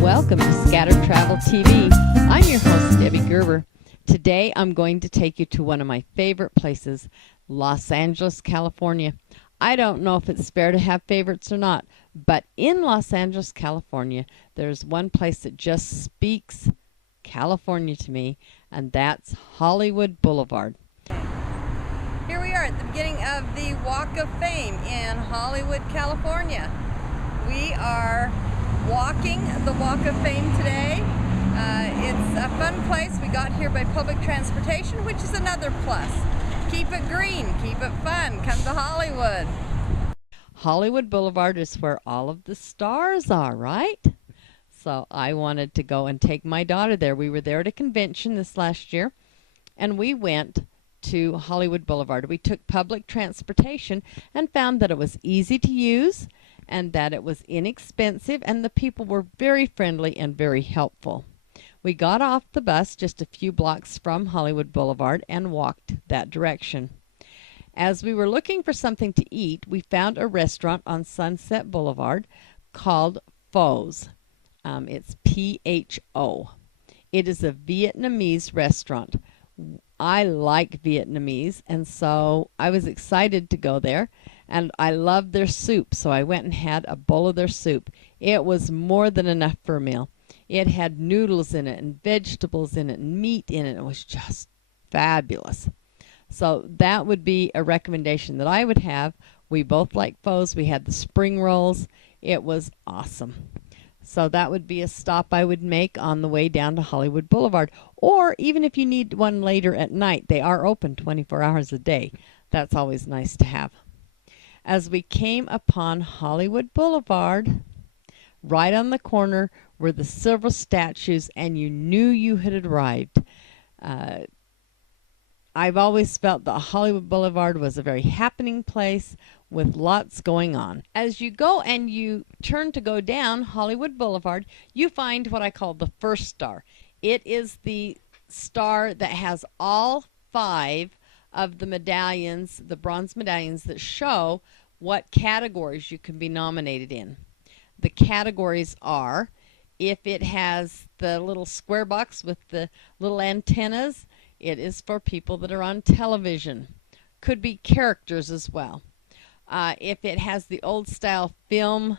Welcome to Scattered Travel TV. I'm your host, Debbie Gerber. Today I'm going to take you to one of my favorite places, Los Angeles, California. I don't know if it's fair to have favorites or not, but in Los Angeles, California, there's one place that just speaks California to me, and that's Hollywood Boulevard. Here we are at the beginning of the Walk of Fame in Hollywood, California. We are walking the Walk of Fame today. It's a fun place. We got here by public transportation, which is another plus. Keep it green, keep it fun. Come to Hollywood. Hollywood Boulevard is where all of the stars are, right? So I wanted to go and take my daughter there. We were there at a convention this last year, and we went to Hollywood Boulevard. We took public transportation and found that it was easy to use and that it was inexpensive, and the people were very friendly and very helpful. We got off the bus just a few blocks from Hollywood Boulevard and walked that direction. As we were looking for something to eat, we found a restaurant on Sunset Boulevard called Pho's. It's P-H-O. It is a Vietnamese restaurant. I like Vietnamese, and so I was excited to go there, and I loved their soup, so I went and had a bowl of their soup. It was more than enough for a meal. It had noodles in it and vegetables in it and meat in it. It was just fabulous. So that would be a recommendation that I would have. We both like Pho's. We had the spring rolls. It was awesome. So that would be a stop I would make on the way down to Hollywood Boulevard. Or even if you need one later at night, they are open 24 hours a day. That's always nice to have. As we came upon Hollywood Boulevard, right on the corner were the silver statues, and you knew you had arrived. I've always felt that Hollywood Boulevard was a very happening place with lots going on. As you go and you turn to go down Hollywood Boulevard, you find what I call the first star. It is the star that has all 5 of the medallions, the bronze medallions that show what categories you can be nominated in. The categories are, if it has the little square box with the little antennas, it is for people that are on television. Could be characters as well. If it has the old style film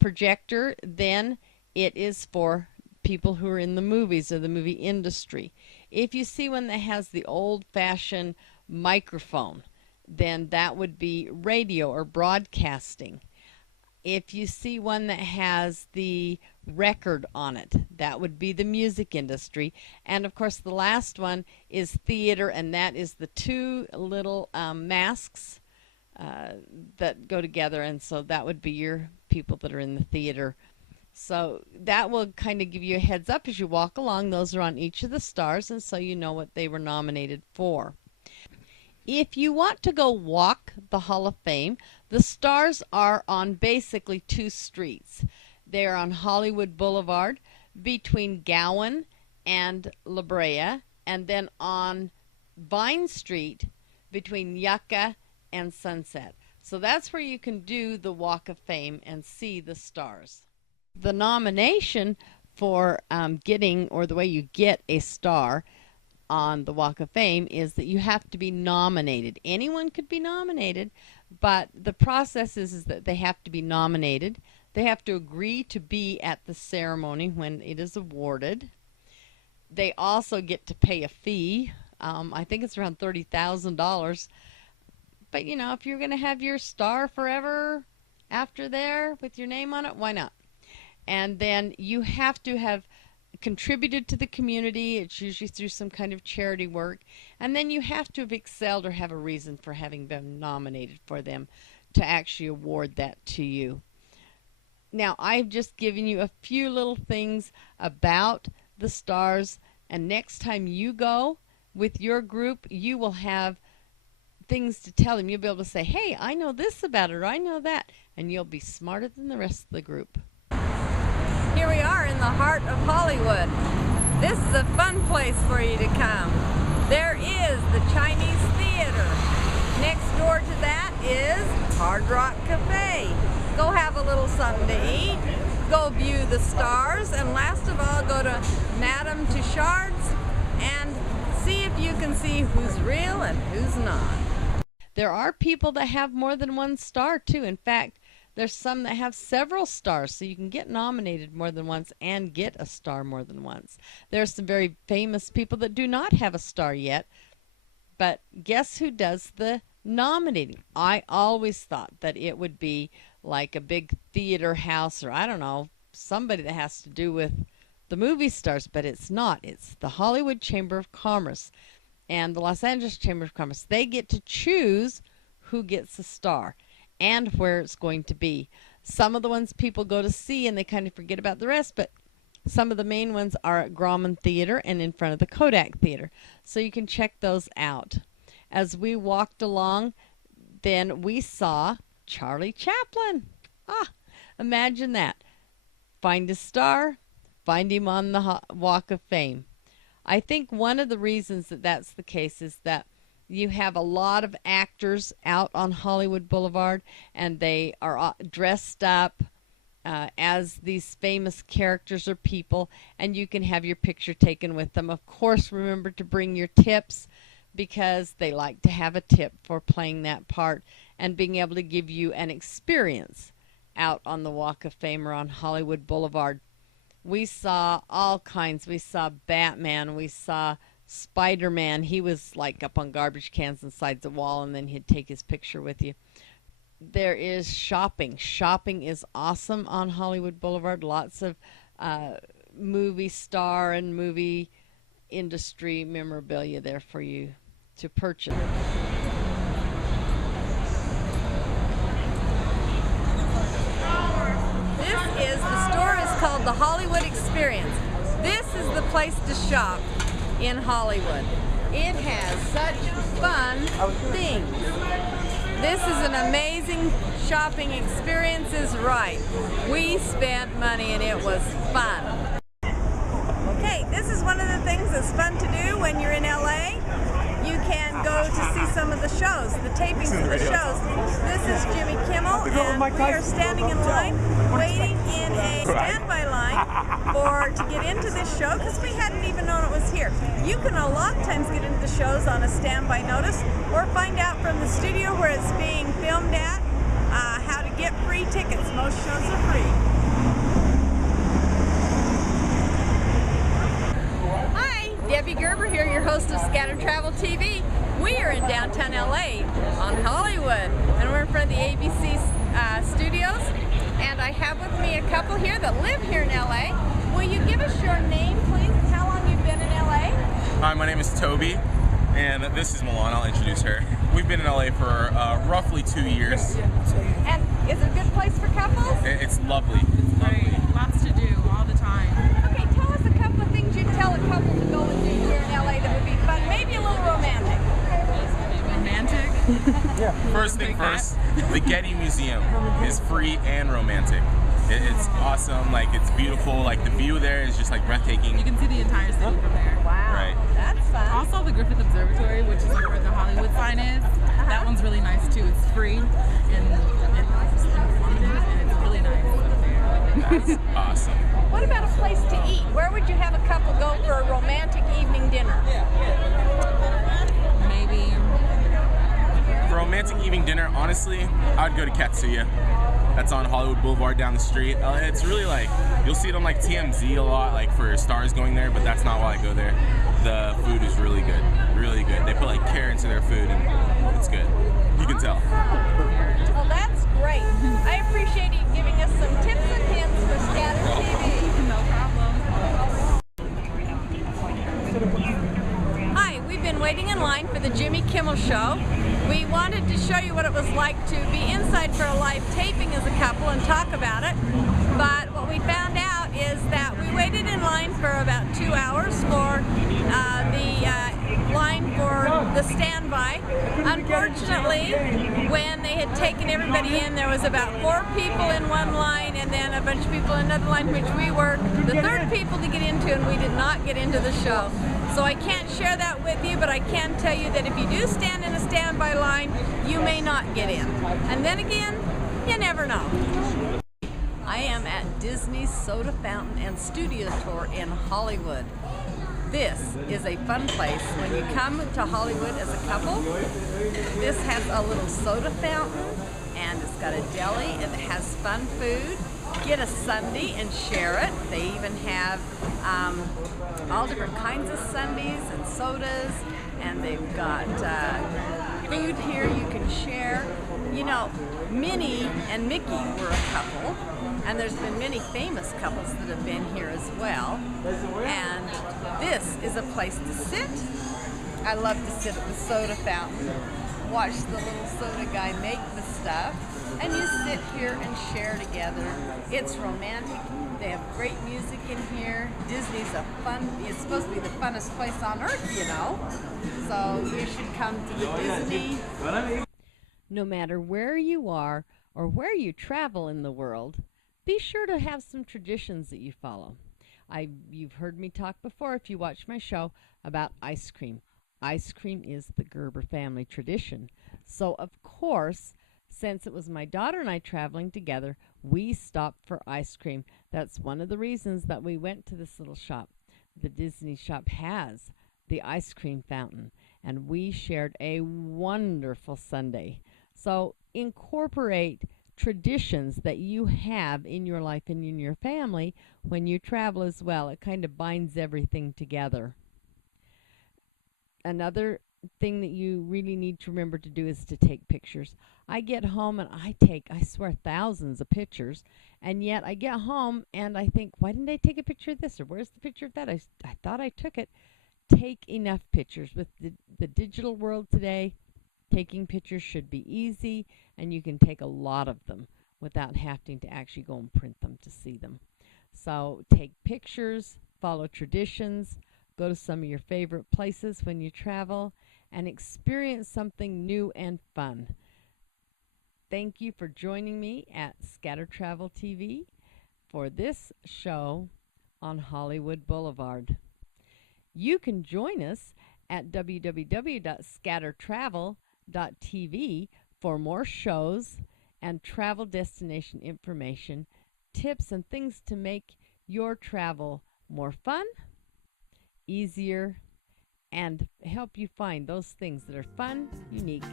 projector, then it is for people who are in the movies or the movie industry. If you see one that has the old-fashioned microphone, then that would be radio or broadcasting. If you see one that has the record on it, that would be the music industry. And of course the last one is theater, and that is the 2 little masks that go together, and so that would be your people that are in the theater. So that will kind of give you a heads up as you walk along. Those are on each of the stars, and so you know what they were nominated for. If you want to go walk the Hall of Fame, the stars are on basically 2 streets. They're on Hollywood Boulevard between Gowan and La Brea, and then on Vine Street between Yucca and Sunset. So that's where you can do the Walk of Fame and see the stars. The nomination for getting, or the way you get a star on the Walk of Fame, is that you have to be nominated. Anyone could be nominated, but the process is that they have to be nominated. They have to agree to be at the ceremony when it is awarded. They also get to pay a fee. I think it's around $30,000. But you know, if you're going to have your star forever after there with your name on it, why not? And then you have to have contributed to the community. It's usually through some kind of charity work. And then you have to have excelled or have a reason for having been nominated for them to actually award that to you. Now, I've just given you a few little things about the stars, and next time you go with your group, you will have things to tell them. You'll be able to say, hey, I know this about it, or I know that, and you'll be smarter than the rest of the group. Here we are in the heart of Hollywood. This is a fun place for you to come. There is the Chinese Theater. Next door to that is Hard Rock Cafe. Go have a little something to eat. go view the stars, and last of all, go to Madame Tussauds and see if you can see who's real and who's not. There are people that have more than one star too. In fact, there's some that have several stars, so you can get nominated more than once and get a star more than once. There's some very famous people that do not have a star yet, but guess who does the nominating? I always thought that it would be like a big theater house, or I don't know, somebody that has to do with the movie stars, but it's not. It's the Hollywood Chamber of Commerce and the Los Angeles Chamber of Commerce. They get to choose who gets a star and where it's going to be. Some of the ones people go to see and they kind of forget about the rest, but some of the main ones are at Grauman Theater and in front of the Kodak Theater. So you can check those out. As we walked along, then we saw Charlie Chaplin. Imagine that. Find a star, find him on the Walk of Fame. I think one of the reasons that that's the case is that you have a lot of actors out on Hollywood Boulevard, and they are dressed up as these famous characters or people, and you can have your picture taken with them. Of course, remember to bring your tips, because they like to have a tip for playing that part and being able to give you an experience out on the Walk of Fame or on Hollywood Boulevard. We saw all kinds. We saw Batman. We saw Spider-Man. He was like up on garbage cans inside the wall, and then he'd take his picture with you. There is shopping. Shopping is awesome on Hollywood Boulevard. Lots of movie star and movie industry memorabilia there for you to purchase. The store is called the Hollywood Experience. This is the place to shop in Hollywood. It has such fun things. This is an amazing shopping experience, is right. We spent money and it was fun. Okay, this is one of the things that's fun to do when you're in LA. You can go to see some of the shows, the tapings of the shows. This is Jimmy Kimmel, and we are standing in line, waiting in a standby line to get into this show, because we hadn't even known it was here. You can a lot of times get into the shows on a standby notice, or find out from the studio where it's being filmed at how to get free tickets. Most shows are free. Debbie Gerber here, your host of Scattered Travel TV. We are in downtown LA on Hollywood, and we're in front of the ABC studios, and I have with me a couple here that live here in LA. Will you give us your name, please, and how long you've been in LA? Hi, my name is Toby, and this is Milan. I'll introduce her. We've been in LA for roughly 2 years. And is it a good place for couples? It's lovely. It's great. Lots to do all the time. Okay, tell us a couple of things you'd tell a couple to go and do here in LA that would be fun. Maybe a little romantic. Romantic? Yeah. First thing first, the Getty Museum is free and romantic. It's awesome. Like, it's beautiful. Like, the view there is just like breathtaking. You can see the entire city from there. Wow. Right. That's fun. Also, the Griffith Observatory, which is like where the Hollywood sign is, that one's really nice too. It's free and it's informative, and it's really nice up there. That's awesome. What about a place to eat? Where would you have a couple go for a romantic evening dinner? Maybe. For a romantic evening dinner, honestly, I would go to Katsuya. That's on Hollywood Boulevard down the street. It's really like, you'll see it on like TMZ a lot, like for stars going there, but that's not why I go there. The food is really good, really good. They put like care into their food, and it's good. You can tell. Well, that's great. I appreciate you giving us some tips and hints for Scattered TV. No problem. Hi, we've been waiting in line for the Jimmy Kimmel Show. We wanted to show you what it was like to be inside for a live taping as a couple and talk about it. But what we found out is that we waited in line for about 2 hours for the line for the standby. Unfortunately, when they had taken everybody in, there was about 4 people in one line and then a bunch of people in another line, which we were the third people to get into, and we did not get into the show. So I can't share that with you, but I can tell you that if you do stand in a standby line, you may not get in. And then again, you never know. I am at Disney's Soda Fountain and Studio Tour in Hollywood. This is a fun place. When you come to Hollywood as a couple, this has a little soda fountain, and it's got a deli, and it has fun food. Get a sundae and share it. They even have all different kinds of sundaes and sodas, and they've got food here you can share. You know, Minnie and Mickey were a couple, and there's been many famous couples that have been here as well. And this is a place to sit. I love to sit at the soda fountain, watch the little soda guy make the stuff, and you sit here and share together. It's romantic. They have great music in here. Disney's it's supposed to be the funnest place on earth, you know. So you should come to the Disney. No matter where you are or where you travel in the world, be sure to have some traditions that you follow. You've heard me talk before, if you watch my show, about ice cream. Ice cream is the Gerber family tradition. So, of course, since it was my daughter and I traveling together, we stopped for ice cream. That's one of the reasons that we went to this little shop. The Disney shop has the ice cream fountain, and we shared a wonderful sundae. So incorporate traditions that you have in your life and in your family when you travel as well. It kind of binds everything together. Another thing that you really need to remember to do is to take pictures. I get home and I swear, thousands of pictures, and yet I get home and I think, why didn't I take a picture of this, or where's the picture of that? I thought I took it. Take enough pictures. With the digital world today, taking pictures should be easy, and you can take a lot of them without having to actually go and print them to see them. So take pictures, follow traditions, go to some of your favorite places when you travel, and experience something new and fun. Thank you for joining me at Scatter Travel TV for this show on Hollywood Boulevard. You can join us at www.scattertravel.tv for more shows and travel destination information, tips, and things to make your travel more fun, easier, and help you find those things that are fun, unique,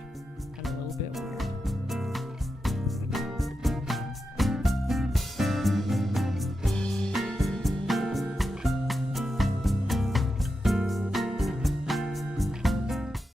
and a little bit weird.